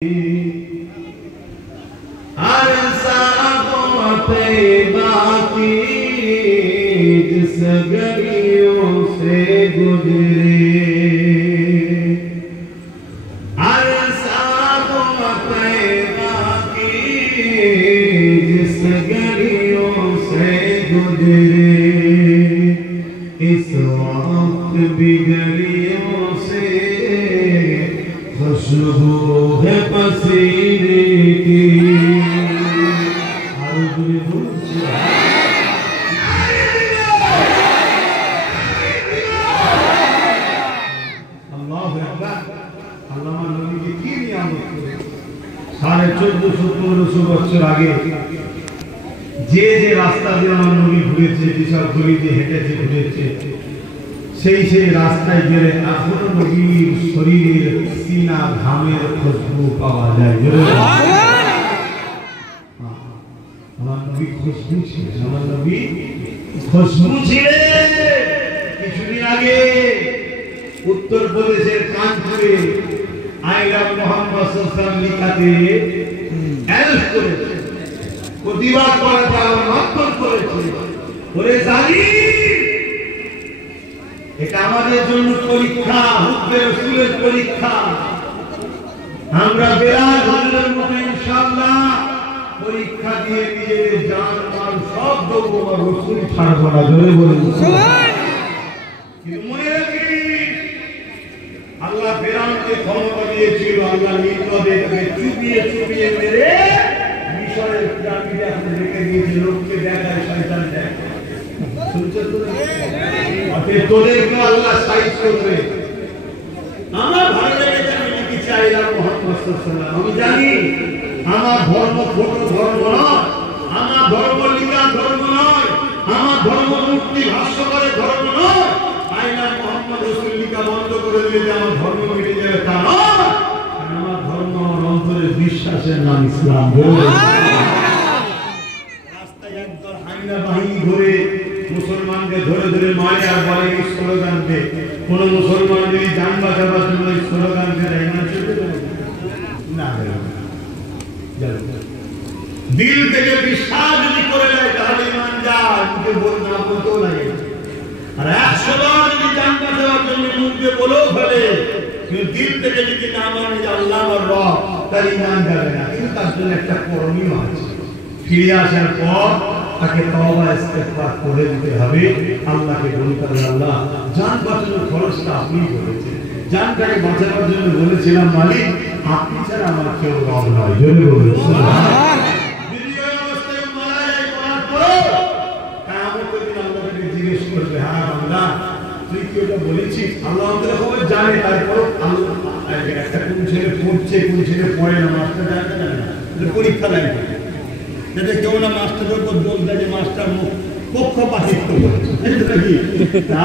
हर साथों बाकी जिस गलियों से गुजरे, हर साथों बाकी जिस गलियों से गुजरे, इस वक्त भी गलियों से खुशबू है पसीने की। साढ़े 1400-1500 বছর আগে যে যে রাস্তা দিয়ে আমার নবী ঘুরেছে, যেসব গলি দিয়ে হেঁটেছে ঘুরেছে, সেই সেই রাস্তায় গেলে এখনো নবীর শরীরের সিনা ঘামের খুশবু পাওয়া যায়। আমার নবী খুশবু ছিলেন, আমার নবী খুশবু ছিলেন। কিছুদিন আগে উত্তরপ্রদেশের কানপুরে আই লাভ মোহাম্মদ সাল্লাল্লাহু লিখাতে অ্যারেস্ট করেছে, প্রতিবাদ করাতে মারধর করেছে। ওরে জালিম, এটা আমাদের জন্য পরীক্ষা, হুজুর রাসূলের পরীক্ষা। আমরা বেলাল হযরতের মতো ইনশাআল্লাহ পরীক্ষা দিয়ে নিজেদের জান মাল সব দেব, আর রাসূল ছাড়ব না। জোরে বলুন সুবহান। কিন্তু মনে রাখিস, আল্লাহ ফেরাউনকে ক্ষমতা দিয়েছিল, আল্লাহ নির্দয়ভাবে চুপিয়ে চুপিয়ে মেরে মিশরের পিরামিডে আপনি রেখে দিয়েছে, লোককে দেখায়, শয়তান দেখায়। তোদেরকে আল্লাহ সাইজ করবে। আমার ভালো লেগেছে, আমি লিখে চাইলাম মুহাম্মদ সাল্লাল্লাহু আলাইহি ওয়াসাল্লাম। আমি জানি আমার ধর্ম ছোট ধর্ম নয়, আমার ধর্ম লিখা ধর্ম নয়, আমার ধর্ম মুক্তি ভাষ্যকারের ধর্ম নয়। আইনা মুহাম্মদ রাসূল লিখা বন্ধ করে দিলে যে আমার ধর্ম মিটে যাবে তা নয়। আমার ধর্ম আমার অন্তরের বিশ্বাসের নাম ইসলাম। রাস্তায় একদল হাইনা বাহিনী ঘুরে মুসলমানদের ধরে ধরে মারে আর বলে এই স্লোগান দে। কোন মুসলমান যদি জান বাঁচাবার জন্য এই স্লোগান দেয় ইমান চলবে না। দিল থেকে বিশ্বাস যদি করে নেয় তাহলে ইমান যায়, মুখে বলতে না বলতেও লাগে। আর 100 বার যদি জান বাঁচাবার জন্য মুখে বলেও ফেলে, কিন্তু দিল থেকে যদি না মানে যে আল্লাহ আমার রব, তার ইমান যাবে না। কিন্তু তার জন্য একটা করণীয় আছে। ফিরে আসার পর তাকে তওবা ইস্তেগফার করে দিতে হবে। আল্লাহকে বলতে হবে, আল্লাহ জান বাঁচানোর খরচটা আপনি করেছেন, জানটাকে বাঁচানোর জন্য বলেছিলাম মালিক, আপনি ছাড়া আমার কেউ রব নয়। জোরে বলুন সুবহান। দুনিয়ার অবস্থায় মারা যায়, করার পর কিয়ামতের দিন আল্লাহকে জিজ্ঞেস করবে, হ্যাঁ বান্দা তুই কি ওটা বলেছিস? আল্লাহ আমাদের খবর জানে, তারপর আল্লাহ একটা কোন ছেলে পড়ছে, কোন ছেলে পড়ে না, মাস্টার জানে না, পরীক্ষা লাগে যাতে কেউ না মাস্টারের উপর দোষ দেয় যে মাস্টার পক্ষপাতিত্ব করছে।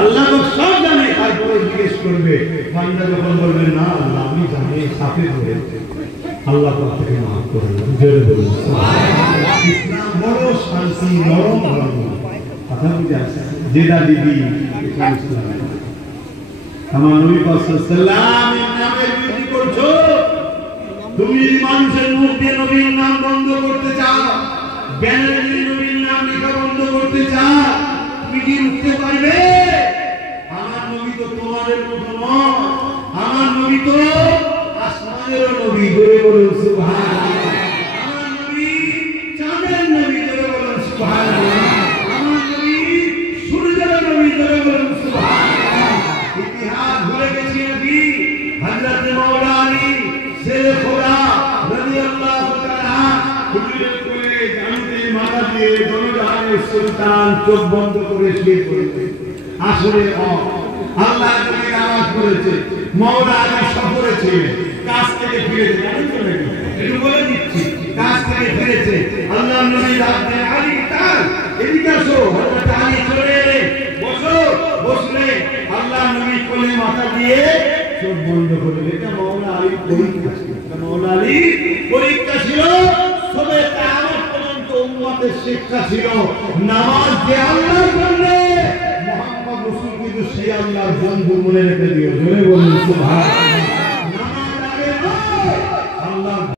আল্লাহ সব জানে, তারপরে জিজ্ঞেস করবে। বান্দা যখন বলবে না আল্লাহ আমি জানি, সাফে করে আল্লাহ থেকে মাফ করবেন। জোরে বলুন সুবহানাল্লাহ। ইসলাম বড় শান্তি, নরম ধর্ম। কথা বুঝে আসছে? যেটা দিবি ইসলাম। আমার নবী পাক সাল্লাল্লাহু আলাইহি নামের বিরোধী করছো। তুমি মানুষের মুখ দিয়ে নবীর নাম বন্ধ করতে চাও, ব্যানারে নবীর নাম লেখা বন্ধ করতে চাও, তুমি কি উঠতে পারবে? আমার নবী তো তোমাদের মতো নয়, আমার নবী তো আসমানের নবী। জোরে বলুন সুবহানাল্লাহ। আমার নবী চাঁদের নবী। জোরে বলুন সুবহানাল্লাহ। আমার নবী সূর্যের নবী। জোরে বলুন সুবহানাল্লাহ। ইতিহাস ভুলে গেছি নাকি? হযরত মাওলানা আলী শেরে খোদা রাদিয়াল্লাহু তাআলা হুজুরের কোলে জানতে মাথা দিয়ে জনজাহানের সুলতান চোখ বন্ধ করে শুয়ে পড়েছে। আসলে আল্লাহ নবী আওয়াজ করেছে, মাওলানা আলী সফরে ছিলেন, কাজ থেকে ফিরেছে। জানেন তো নাকি? একটু বলে দিচ্ছি, কাজ থেকে ফিরেছে। আল্লাহ নবী ডাকতে, আলী তাল এদিকে আসো। হযরত আলী চলে এলেন, বসো। বসলে আল্লাহ নবী কোলে মাথা দিয়ে চোখ বন্ধ করে। এটা মাওলানা আলীর পরীক্ষা ছিল। মাওলানা আলীর পরীক্ষা ছিল। সবে কিয়ামত পর্যন্ত উম্মতের শিক্ষা ছিল, নামাজ যে আল্লাহর জন্য, মুহাম্মদ রাসূল কিন্তু সেই আল্লাহর বন্ধু। মনে রেখে দিও। জোরে বলুন সুবহানাল্লাহ।